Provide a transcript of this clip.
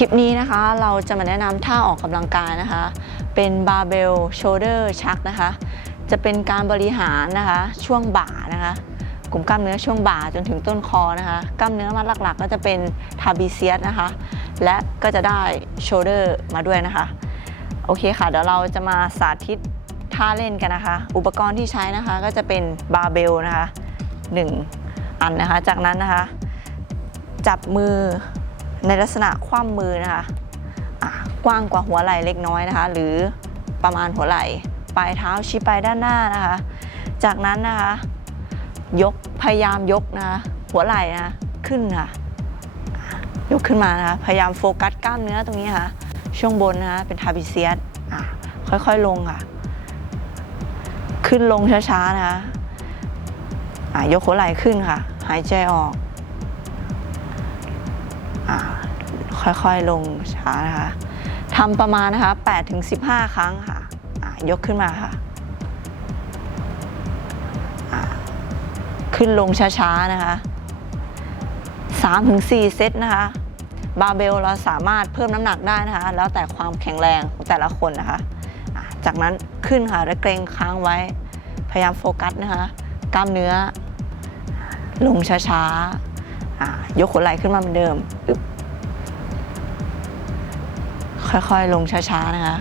คลิปนี้นะคะเราจะมาแนะนำท่าออกกำลังกายนะคะ เป็นบาร์เบลโชเดอร์ชักนะคะ จะเป็นการบริหารนะคะ ช่วงบ่านะคะ กลุ่มกล้ามเนื้อช่วงบ่าจนถึงต้นคอนะคะ กล้ามเนื้อมัดหลักๆ ก็จะเป็นทาบิเซียสนะคะ และก็จะได้โชเดอร์มาด้วยนะคะ โอเคค่ะ เดี๋ยวเราจะมาสาธิตท่าเล่นกันนะคะ อุปกรณ์ที่ใช้นะคะก็จะเป็นบาร์เบลนะคะหนึ่งอันนะคะ จากนั้นนะคะ จับมือ ในลักษณะคว่ำมือนะคะกว้างกว่าหัวไหล่เล็กน้อยนะคะ หรือประมาณหัวไหล่ปลายเท้าชี้ไปด้านหน้านะคะ จากนั้นนะคะยกพยายามยกนะคะหัวไหล่นะะขึ้นค่ะยกขึ้นมานะคะพยายามโฟกัสกล้ามเนื้อตรงนี้ค่ะ ช่วงบนนะคะเป็นทาบิเซียสค่อยๆลงค่ะ ขึ้นลงช้าๆนะคะะยกหัวไหล่ขึ้นค่ะ หายใจออก ค่อยๆลงช้านะคะทำประมาณนะคะ8ถึง15 ครั้งค่ะะยกขึ้นมาค่ะะขึ้นลงช้าๆนะคะ3-4เซตนะคะบาเบลเราสามารถเพิ่มน้ำหนักได้นะคะ แล้วแต่ความแข็งแรงของแต่ละคนนะคะะจากนั้นขึ้นค่ะแล้วเกรงค้างไว้ พยายามโฟกัสนะคะ กล้ามเนื้อ ลงช้าๆ ยกหัวไหล่ขึ้นมาเหมือนเดิมค่อยๆลงช้าๆนะคะ